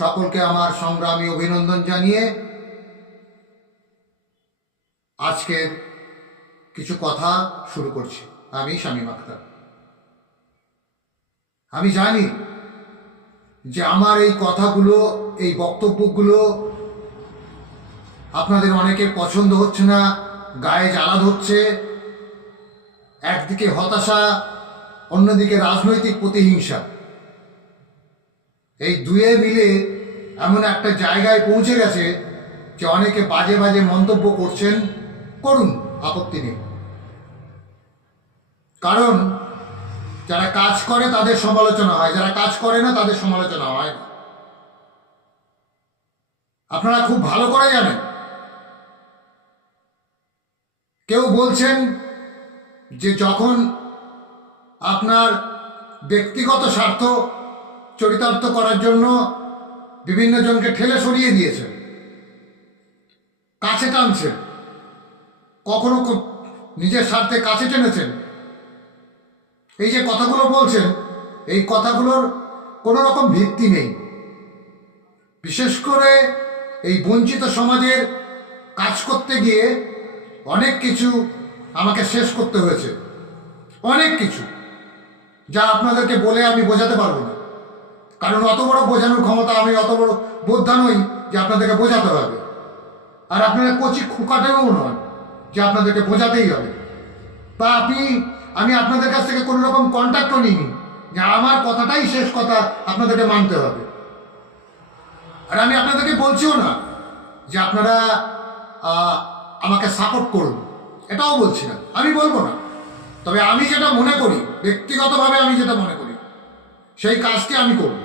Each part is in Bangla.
সকলকে আমার সংগ্রামী অভিনন্দন জানিয়ে আজকে কিছু কথা শুরু করছি। আমি শামীম আখতার। আমি জানি যে আমার এই কথাগুলো, এই বক্তব্যগুলো আপনাদের অনেকের পছন্দ হচ্ছে না, গায়ে জ্বালা ধরছে। একদিকে হতাশা, অন্যদিকে রাজনৈতিক প্রতিহিংসা, এই দুয়ে মিলে এমন একটা জায়গায় পৌঁছে গেছে যে অনেকে বাজে বাজে মন্তব্য করছেন। করুন, আপত্তি নেই। কারণ যারা কাজ করে তাদের সমালোচনা হয়, যারা কাজ করে না তাদের সমালোচনা হয় না। আপনারা খুব ভালো করে জানেন, কেউ বলছেন যে যখন আপনার ব্যক্তিগত স্বার্থ চরিতার্থ করার জন্য বিভিন্ন জনকে ঠেলে সরিয়ে দিয়েছেন, কাছে টানছেন, কখনো নিজের স্বার্থে কাছে টেনেছেন, এই যে কথাগুলো বলছেন, এই কথাগুলোর কোনো রকম ভিত্তি নেই। বিশেষ করে এই বঞ্চিত সমাজের কাজ করতে গিয়ে অনেক কিছু আমাকে শেষ করতে হয়েছে, অনেক কিছু, যা আপনাদেরকে বলে আমি বোঝাতে পারবো না। কারণ অত বড় বোঝানোর ক্ষমতা, আমি অত বড় বোদ্ধা নই যে আপনাদেরকে বোঝাতে হবে। আর আপনারা কচি খুকাটেও নন যে আপনাদেরকে বোঝাতেই হবে। বা আমি আপনাদের কাছ থেকে কোনো রকম কন্ট্যাক্টও নিইনি যে আমার কথাটাই শেষ কথা, আপনাদেরকে মানতে হবে। আর আমি আপনাদেরকে বলছিও না যে আপনারা আমাকে সাপোর্ট করুন, এটাও বলছি না, আমি বলবো না। তবে আমি যেটা মনে করি, ব্যক্তিগতভাবে আমি যেটা মনে করি, সেই কাজকে আমি করব।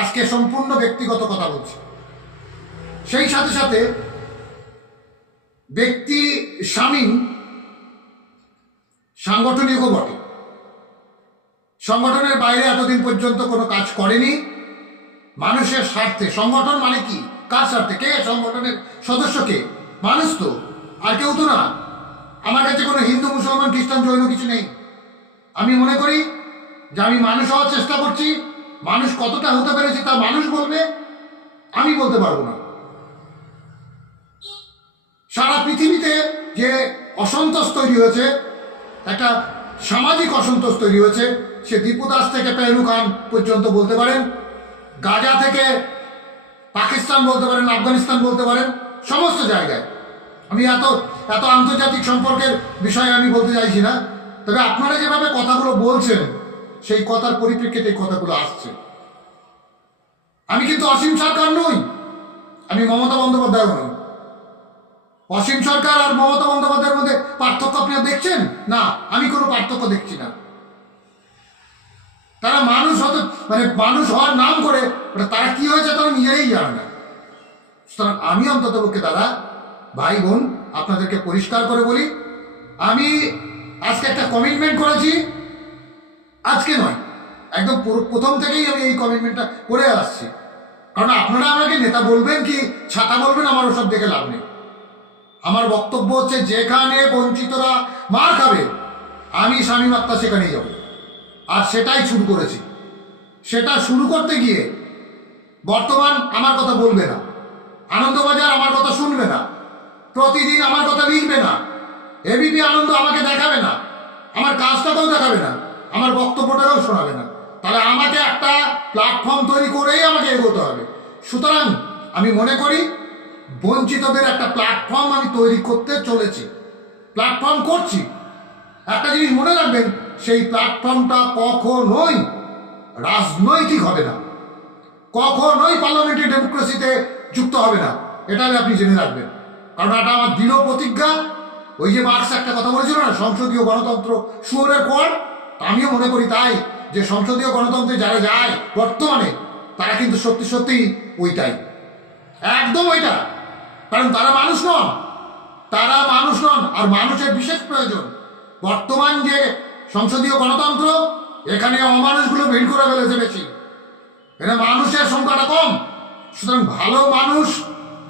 আজকে সম্পূর্ণ ব্যক্তিগত কথা বলছি। সেই সাথে সাথে ব্যক্তি শামীম সাংগঠনিকও বটে। সংগঠনের বাইরে এতদিন পর্যন্ত কোনো কাজ করেনি মানুষের স্বার্থে। সংগঠন মানে কি, কার স্বার্থে? কে সংগঠনের সদস্য? কে? মানুষ তো, আর কেউ তো না। আমার কাছে কোনো হিন্দু, মুসলমান, খ্রিস্টান, জৈন কিছু নেই। আমি মনে করি যে আমি মানুষ হওয়ার চেষ্টা করছি। মানুষ কতটা হতে পেরেছি তা মানুষ বলবে, আমি বলতে পারবো না। সারা পৃথিবীতে যে অসন্তোষ তৈরি হয়েছে, একটা সামাজিক অসন্তোষ তৈরি হয়েছে, সে দীপু দাস থেকে পেহলু খান পর্যন্ত বলতে পারেন, গাজা থেকে পাকিস্তান বলতে পারেন, আফগানিস্তান বলতে পারেন, সমস্ত জায়গায়। আমি এত আন্তর্জাতিক সম্পর্কের বিষয়ে আমি বলতে চাইছি না। তবে আপনারা যেভাবে কথাগুলো বলছেন, সেই কথার পরিপ্রেক্ষিতে এই কথাগুলো আসছে। আমি কিন্তু অসীম সরকার নই, আমি মমতা বন্দ্যোপাধ্যায় নই। অসীম সরকার আর মমতা বন্দ্যোপাধ্যায়ের মধ্যে পার্থক্য আপনারা দেখছেন? না, আমি কোনো পার্থক্য দেখছি না। তারা মানুষ হতে, মানুষ হওয়ার নাম করে তারা কি হয়েছে তারা নিজেরাই জানে না। সুতরাং আমি অন্ততপক্ষে তারা ভাই বোন আপনাদেরকে পরিষ্কার করে বলি, আমি আজকে একটা কমিটমেন্ট করেছি। আজকে নয়, একদম প্রথম থেকেই আমি এই কমিটমেন্টটা করে আসছি। কারণ আপনারা আমাকে নেতা বলবেন কি ছাতা বলবেন, আমার ওসব দেখে লাভ নেই। আমার বক্তব্য হচ্ছে, যেখানে বঞ্চিতরা মার খাবে, আমি শামীম আখতার সেখানেই যাব। আর সেটাই শুরু করেছি। সেটা শুরু করতে গিয়ে বর্তমান আমার কথা বলবে না, আনন্দবাজার আমার কথা শুনবে না, প্রতিদিন আমার কথা লিখবে না, এবিপি আনন্দ আমাকে দেখাবে না, আমার কাজটাকেও দেখাবে না, আমার বক্তব্যটাকেও শোনাবে না। তাহলে আমাকে একটা প্ল্যাটফর্ম তৈরি করেই আমাকে এগোতে হবে। সুতরাং আমি মনে করি বঞ্চিতদের একটা প্ল্যাটফর্ম আমি তৈরি করতে চলেছি, প্ল্যাটফর্ম করছি। একটা জিনিস মনে রাখবেন, সেই প্ল্যাটফর্মটা কখনোই রাজনৈতিক হবে না, কখনোই পার্লামেন্টারি ডেমোক্রেসিতে যুক্ত হবে না। এটা আপনি জেনে রাখবেন। কারণ এটা আমার দৃঢ় প্রতিজ্ঞা। ওই যে মার্কস একটা কথা বলেছিল না, সংসদীয় গণতন্ত্র শুয়োরের পর, আমিও মনে করি তাই, যে সংসদীয় গণতন্ত্রে যারা যায় বর্তমানে, তারা কিন্তু সত্যি সত্যি ওইটাই, একদম ওইটা। কারণ তারা মানুষ নন, তারা মানুষ নন। আর মানুষের বিশেষ প্রয়োজন। বর্তমান যে সংসদীয় গণতন্ত্র, এখানে অমানুষগুলো ভিড় করে ফেলেছে বেশি, এখানে মানুষের সংখ্যাটা কম। সুতরাং ভালো মানুষ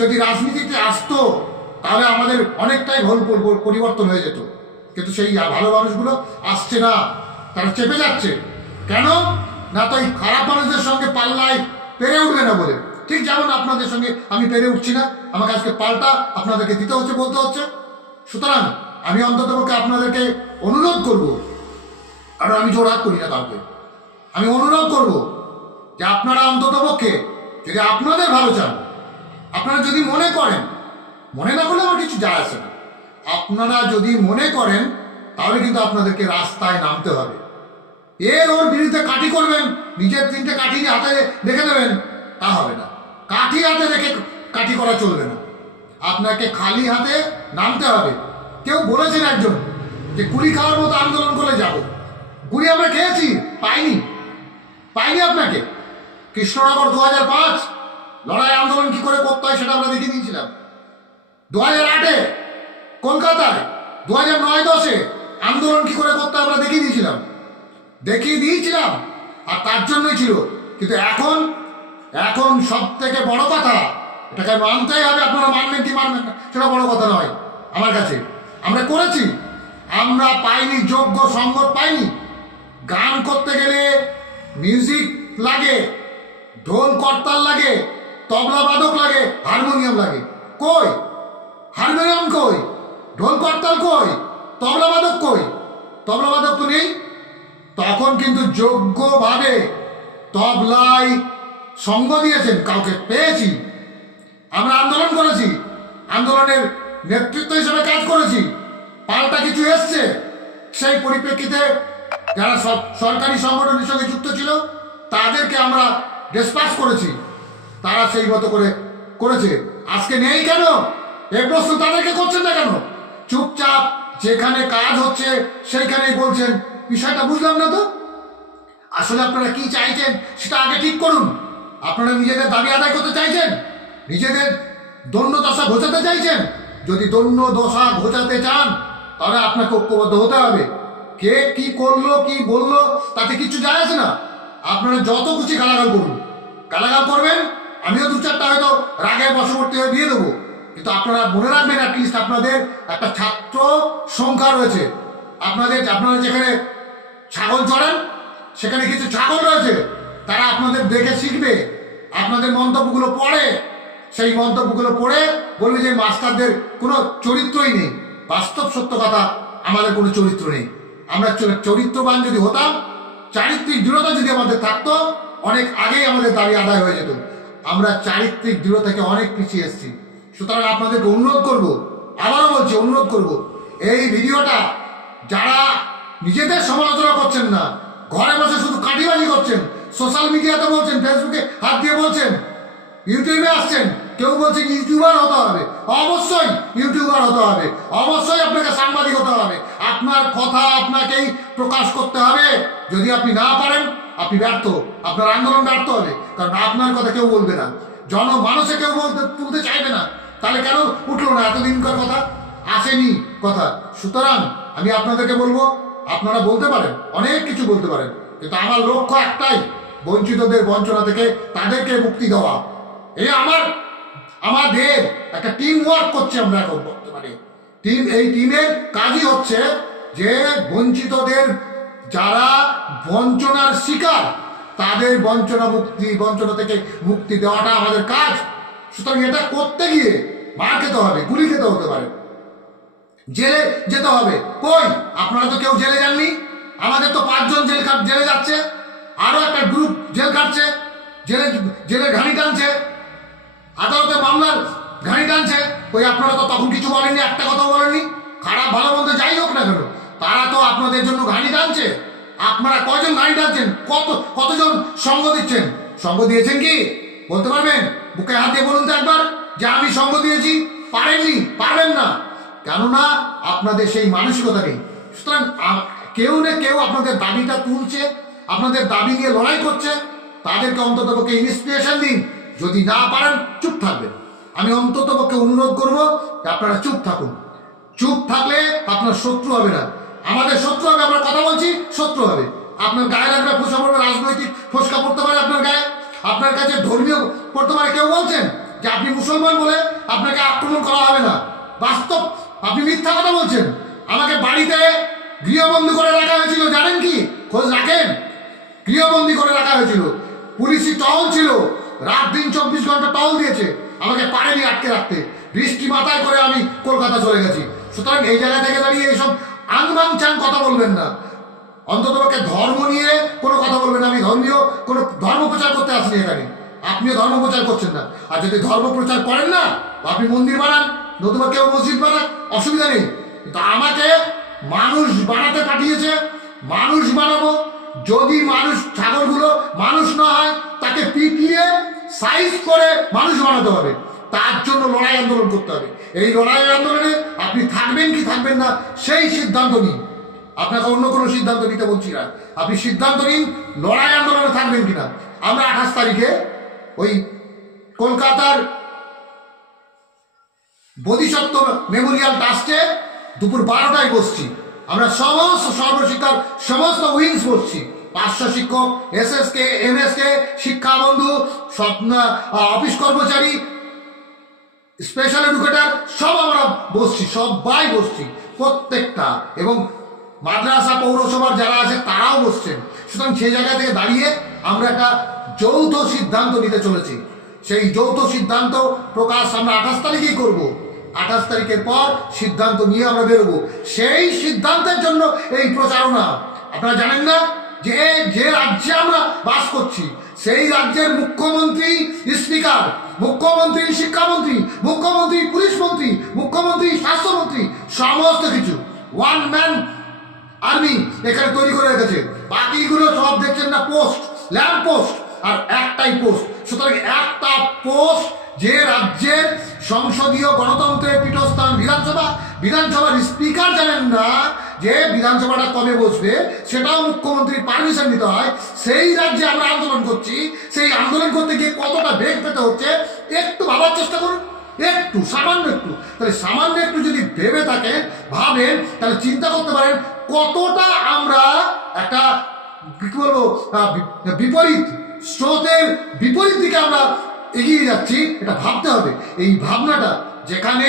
যদি রাজনীতিতে আসতো, তাহলে আমাদের অনেকটাই পরিবর্তন হয়ে যেত। কিন্তু সেই ভালো মানুষগুলো আসছে না, তারা চেপে যাচ্ছে। কেন না? তো এই খারাপ মানুষদের সঙ্গে পাল্লায় পেরে উঠবে না বলে। ঠিক যেমন আপনাদের সঙ্গে আমি পেরে উঠছি না, আমাকে আজকে পাল্টা আপনাদেরকে দিতে হচ্ছে, বলতে হচ্ছে। সুতরাং আমি অন্ততপক্ষে আপনাদেরকে অনুরোধ করব, কারণ আমি জোর হাত করি না কাউকে, আমি অনুরোধ করব যে আপনারা অন্ততপক্ষে যদি আপনাদের ভালো চান, আপনারা যদি মনে করেন, মনে না করলে আমার কিছু যায় আসে না, আপনারা যদি মনে করেন তাহলে কিন্তু আপনাদেরকে রাস্তায় নামতে হবে। ওর বিরুদ্ধে কাঠি করবেন, নিজের 3টে কাঠি নিয়ে হাতে রেখে দেবেন, তা হবে না। কাঠি হাতে রেখে কাঠি করা চলবে না, আপনাকে খালি হাতে নামতে হবে। কেউ বলেছেন একজন যে গুলি খাওয়ার মতো আন্দোলন করে যাব, গুলি আমরা খেয়েছি, পাইনি আপনাকে। কৃষ্ণনগর 2005 লড়াই আন্দোলন কি করে করতে হয় সেটা আমরা দেখিয়ে দিয়েছিলাম। 2008-এ কলকাতায়, 2009-10-এ আন্দোলন কি করে করতে হয় আমরা দেখিয়ে দিয়েছিলাম, আর তার জন্যই ছিল। কিন্তু এখন সব থেকে বড় কথা, এটাকে মানতেই হবে। আপনারা মানবেন কি মানবেন না সেটা বড় কথা নয় আমার কাছে। আমরা করেছি, আমরা পাইনি, যোগ্য সংগত পাইনি। গান করতে গেলে মিউজিক লাগে, ঢোল করতাল লাগে, তবলা বাদক লাগে, হারমোনিয়াম লাগে। কই হারমোনিয়াম, কই ঢোল করতাল, কই তবলা বাদক, কই তবলা বাদক তো নেই। তখন কিন্তু যোগ্যভাবে তবলায় সঙ্গ দিয়েছেন, কাউকে পেয়েছি। আমরা আন্দোলন করেছি, আন্দোলনের নেতৃত্ব হিসেবে কাজ করেছি। পাল্টা কিছু এসছে, সেই পরিপ্রেক্ষিতে যারা সব সরকারি সংগঠনের সঙ্গে যুক্ত ছিল তাদেরকে আমরা ডিসপাস করেছি, তারা সেই মতো করেছে। আজকে নেই কেন এ প্রশ্ন তাদেরকে করছেন না কেন? চুপচাপ যেখানে কাজ হচ্ছে সেইখানেই বলছেন। বিষয়টা বুঝলাম না তো। আসলে আপনারা কি চাইছেন সেটা আগে ঠিক করুন। আপনারা নিজেদের দাবি আদায় করতে চাইছেন, নিজেদের দণ্ড দশা ঘোচাতে চাইছেন। যদি দণ্ড দশা ঘোচাতে চান তাহলে আপনাকে ঐক্যবদ্ধ হতে হবে। কে কি করলো কি বললো তাতে কিছু যায় আসে না। আপনারা যত খুশি গালাগাল করুন, গালাগাল করবেন, আমিও 2-4টা হয়তো রাগের বশবর্তী হয়ে দিয়ে দেবো। কিন্তু আপনারা মনে রাখবেন, অ্যাটলিস্ট আপনাদের একটা ছাত্র সংখ্যা রয়েছে। আপনারা যেখানে ছাগল চড়েন সেখানে কিছু ছাগল রয়েছে, তারা আপনাদের দেখে শিখবে, আপনাদের মন্তব্যগুলো পড়ে, সেই মন্তব্যগুলো পড়ে বলবে যে মাস্টারদের কোনো চরিত্রই নেই। বাস্তব সত্য কথা, আমাদের কোনো চরিত্র নেই। আমরা চরিত্রবান যদি হতাম, চারিত্রিক দৃঢ়তা যদি আমাদের থাকতো, অনেক আগেই আমাদের দাবি আদায় হয়ে যেত। আমরা চারিত্রিক দৃঢ় থেকে অনেক পিছিয়ে এসেছি। সুতরাং আপনাদেরকে অনুরোধ করব, আবারও বলছি অনুরোধ করব, এই ভিডিওটা যারা নিজেদের সমালোচনা করছেন না, ঘরে বসে শুধু কাটিবাজি করছেন, সোশ্যাল মিডিয়াতে বলছেন, ফেসবুকে হাত দিয়ে বলছেন, ইউটিউবে আসছেন, কেউ বলছে ইউটিউবার হতে হবে, অবশ্যই ইউটিউবার হতে হবে, অবশ্যই আপনাকে সাংবাদিক হতে হবে। আপনার কথা আপনাকেই প্রকাশ করতে হবে। যদি আপনি না পারেন, আপনি ব্যর্থ, আপনার আন্দোলন ব্যর্থ হবে। কারণ আপনার কথা কেউ বলবে না, জনমানসে কেউ তুলতে চাইবে না। তাহলে কেন উঠলো না? এতদিনকার কথা আসেনি কথা। সুতরাং আমি আপনাদেরকে বলবো, আপনারা বলতে পারেন, অনেক কিছু বলতে পারেন, কিন্তু আমার লক্ষ্য একটাই, বঞ্চিতদের বঞ্চনা থেকে তাদেরকে মুক্তি দেওয়া। এই আমাদের একটা টিম ওয়ার্ক করছে আমরা এখন বর্তমানে। এই টিমের কাজই হচ্ছে যে বঞ্চিতদের, যারা বঞ্চনার শিকার, তাদের বঞ্চনা থেকে মুক্তি দেওয়াটা আমাদের কাজ। সুতরাং এটা করতে গিয়ে মার খেতে হবে, গুলি খেতে হতে পারে, জেলে যেতে হবে। কই আপনারা তো কেউ জেলে যাননি। আমাদের তো 5 জন জেলে যাচ্ছে, আরো একটা গ্রুপ জেল কাটছে, জেলে ঘানি টানছে, আদালতে মামলার ঘানি টানছে। ওই আপনারা তো তখন কিছু বলেননি, একটা কথা বলেননি। খারাপ ভালো মন্দ যাই হোক না কেন, তারা তো আপনাদের জন্য ঘানি টানছে। আপনারা কয়জন ঘানি টানছেন? কতজন সঙ্গ দিচ্ছেন? সঙ্গ দিয়েছেন কি বলতে পারবেন? বুকে হাত দিয়ে বলুন তো একবার যে আমি সঙ্গ দিয়েছি। পারেননি, পারবেন না, কেননা আপনাদের সেই মানসিকতা নেই। সুতরাং কেউ না কেউ আপনাদের দাবিটা তুলছে, আপনাদের দাবি নিয়ে লড়াই করছে, তাদেরকে অন্ততপক্ষে ইন্সপিরেশন দিন। যদি না পারেন চুপ থাকবেন। আমি অন্ততপক্ষে অনুরোধ করব যে আপনারা চুপ থাকুন। চুপ থাকলে আপনার শত্রু হবে না, আমাদের শত্রু হবে। আমরা কথা বলছি, শত্রু হবে। আপনার গায়ে লাগবে ফোসকা পড়বে, রাজনৈতিক ফোসকা পড়তে পারে আপনার গায়ে, আপনার কাছে ধর্মীয় পড়তে পারে। কেউ বলছেন যে আপনি মুসলমান বলে আপনাকে আক্রমণ করা হবে না, বাস্তব আপনি মিথ্যা কথা বলছেন। আমাকে বাড়িতে গৃহবন্দী করে রাখা হয়েছিল, জানেন কি? খোঁজ রাখেন। গৃহবন্দী করে রাখা হয়েছিল, পুলিশি টহল ছিল, রাত দিন 24 ঘন্টা টহল দিয়েছে, আমাকে পারেনি আটকে রাখতে। বৃষ্টি মাথায় করে আমি কলকাতা চলে গেছি। সুতরাং এই জায়গা থেকে দাঁড়িয়ে এইসব আংবাং চাং কথা বলবেন না। অন্ততপক্ষে ধর্ম নিয়ে কোনো কথা বলবেন না। আমি ধর্মীয় কোনো ধর্ম প্রচার করতে আসিনি এখানে, আপনিও ধর্ম প্রচার করছেন না। আর যদি ধর্ম প্রচার করেন না, আপনি মন্দির বানান, নতুবা কেউ মসজিদ বানান, অসুবিধা নেই। কিন্তু আমাকে মানুষ বানাতে পাঠিয়েছে, মানুষ বানাবো। যদি মানুষ, ছাগলগুলো মানুষ না হয়, তাকে পিটিয়ে সাইজ করে মানুষ বানাতে হবে। তার জন্য লড়াই আন্দোলন করতে হবে। এই লড়াই আন্দোলনে আপনি থাকবেন কি থাকবেন না, সেই সিদ্ধান্ত নিন। আপনাকে অন্য কোনো সিদ্ধান্ত নিতে বলছি না। আপনি সিদ্ধান্ত নিন লড়াই আন্দোলনে থাকবেন কিনা। আমরা 28 তারিখে ওই কলকাতার বোধিসত্ত্ব মেমোরিয়াল ট্রাস্টে দুপুর 12টায় বসছি। আমরা সমস্ত সর্বশিক্ষার সমস্ত উইংস বসছি। 500 শিক্ষক, SSK, MSK, শিক্ষাবন্ধু, অফিস কর্মচারী, স্পেশাল এডুকেটার, সব আমরা বসছি, সবাই বসছি প্রত্যেকটা। এবং মাদ্রাসা পৌরসভার যারা আছে তারাও বসছেন। সুতরাং সেই জায়গা থেকে দাঁড়িয়ে আমরা একটা যৌথ সিদ্ধান্ত নিতে চলেছি। সেই যৌথ সিদ্ধান্ত প্রকাশ আমরা 28 তারিখেই করব। 28 তারিখের পর সিদ্ধান্ত নিয়ে আমরা বেরোবো। সেই সিদ্ধান্তের জন্য এই প্রচারণা। আপনারা জানেন না যে যে রাজ্যে আমরা বাস করছি, সেই রাজ্যের মুখ্যমন্ত্রী স্পিকার, মুখ্যমন্ত্রী শিক্ষামন্ত্রী, মুখ্যমন্ত্রী পুলিশ মন্ত্রী, মুখ্যমন্ত্রী স্বাস্থ্যমন্ত্রী, সমস্ত কিছু ওয়ান ম্যান আর্মি এখানে তৈরি করে রেখেছে। বাকিগুলো সব দেখছেন না পোস্ট, ল্যাম্প পোস্ট, আর একটাই পোস্ট। সুতরাং একটা পোস্ট, যে রাজ্যের সংসদীয় গণতন্ত্রের পীঠস্থান বিধানসভা, বিধানসভার স্পিকার জানেন না যে বিধানসভাটা কবে বসবে, সেটাও মুখ্যমন্ত্রীর পারমিশন নিতে হয়। সেই রাজ্যে আমরা আন্দোলন করছি। সেই আন্দোলন করতে গিয়ে কতটা বেগ পেতে হচ্ছে একটু ভাবার চেষ্টা করুন। একটু, সামান্য একটু, তাহলে সামান্য একটু যদি ভেবে থাকেন, ভাবেন, তাহলে চিন্তা করতে পারেন কতটা আমরা একটা কি বলবো বিপরীত স্রোতের বিপরীত দিকে আমরা এগিয়ে যাচ্ছি। এটা ভাবতে হবে। এই ভাবনাটা, যেখানে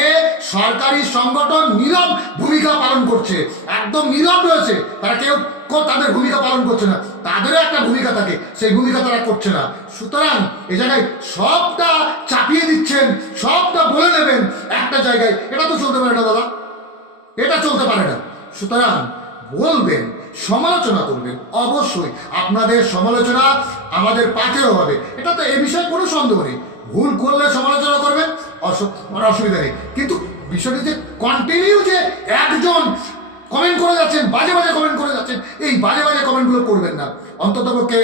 সরকারি সংগঠন নীরব ভূমিকা পালন করছে, একদম নীরব রয়েছে, তারা কেউ তাদের ভূমিকা পালন করছে না, তাদেরও একটা ভূমিকা থাকে, সেই ভূমিকা তারা করছে না। সুতরাং এই জায়গায় সবটা চাপিয়ে দিচ্ছেন, সবটা বলে নেবেন একটা জায়গায়, এটা তো চলতে পারে না দাদা, এটা চলতে পারে না। সুতরাং বলবেন, সমালোচনা করবেন, অবশ্যই আপনাদের সমালোচনা আমাদের পাঠেও হবে, এটা তো এ বিষয়ে কোনো সন্দেহ নেই। ভুল করলে সমালোচনা করবেন, অসুবিধা নেই। কিন্তু বিষয়টি যে কন্টিনিউ যে একজন কমেন্ট করে যাচ্ছেন, বাজে বাজে কমেন্ট করে যাচ্ছেন, এই বাজে বাজে কমেন্টগুলো করবেন না। অন্ততপক্ষে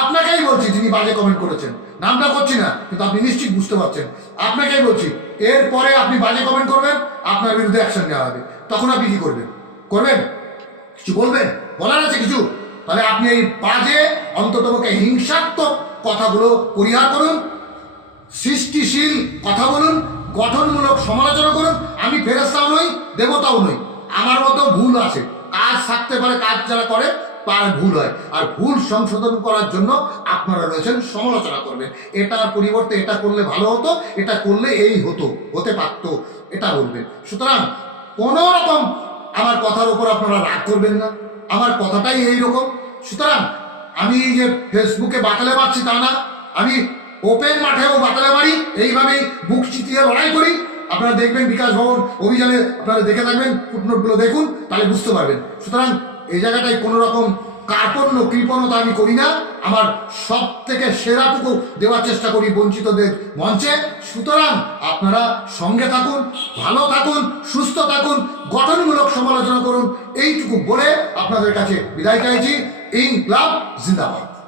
আপনাকেই বলছি, যিনি বাজে কমেন্ট করেছেন, নামটা করছি না, কিন্তু আপনি নিশ্চিত বুঝতে পারছেন, আপনাকেই বলছি। এরপরে আপনি বাজে কমেন্ট করবেন, আপনার বিরুদ্ধে অ্যাকশন নেওয়া হবে। তখন আপনি কি করবেন? কিছু বলবেন, বলার আছে কিছু? তাহলে আপনি এই বাজে, অন্ততপক্ষে হিংসাত্মক কথাগুলো পরিহার করুন, সৃষ্টিশীল কথা বলুন, গঠনমূলক সমালোচনা করুন। আমি ফেরেশতাও নই, দেবতাও নই, আমার মতো ভুল আছে, কাজ থাকতে পারে, কাজ যারা করে তার ভুল হয়, আর ভুল সংশোধন করার জন্য আপনারা রয়েছেন, সমালোচনা করবেন। এটার পরিবর্তে এটা করলে ভালো হতো, এটা করলে এই হতো, হতে পারত, এটা বলবেন। সুতরাং কোনো রকম আমার কথার উপর আপনারা রাগ করবেন না, আমার কথাটাই এইরকম। সুতরাং আমি যে ফেসবুকে বাতালে মারছি তা না, আমি ওপেন মাঠেও বাতালে মারি, এইভাবেই বুক চিতিয়ে লড়াই করি। আপনারা দেখবেন বিকাশ ভবন অভিযানে, আপনারা দেখে থাকবেন, ফুটনোটগুলো দেখুন, তাহলে বুঝতে পারবেন। সুতরাং এই জায়গাটায় কোনো রকম কার্পণ্য কৃপণতা আমি করি না, আমার সব থেকে সেরাটুকু দেওয়ার চেষ্টা করি বঞ্চিতদের মঞ্চে। সুতরাং আপনারা সঙ্গে থাকুন, ভালো থাকুন, সুস্থ থাকুন, গঠনমূলক সমালোচনা করুন, এইটুকু বলে আপনাদের কাছে বিদায় চাইছি। ইনকলাব জিন্দাবাদ।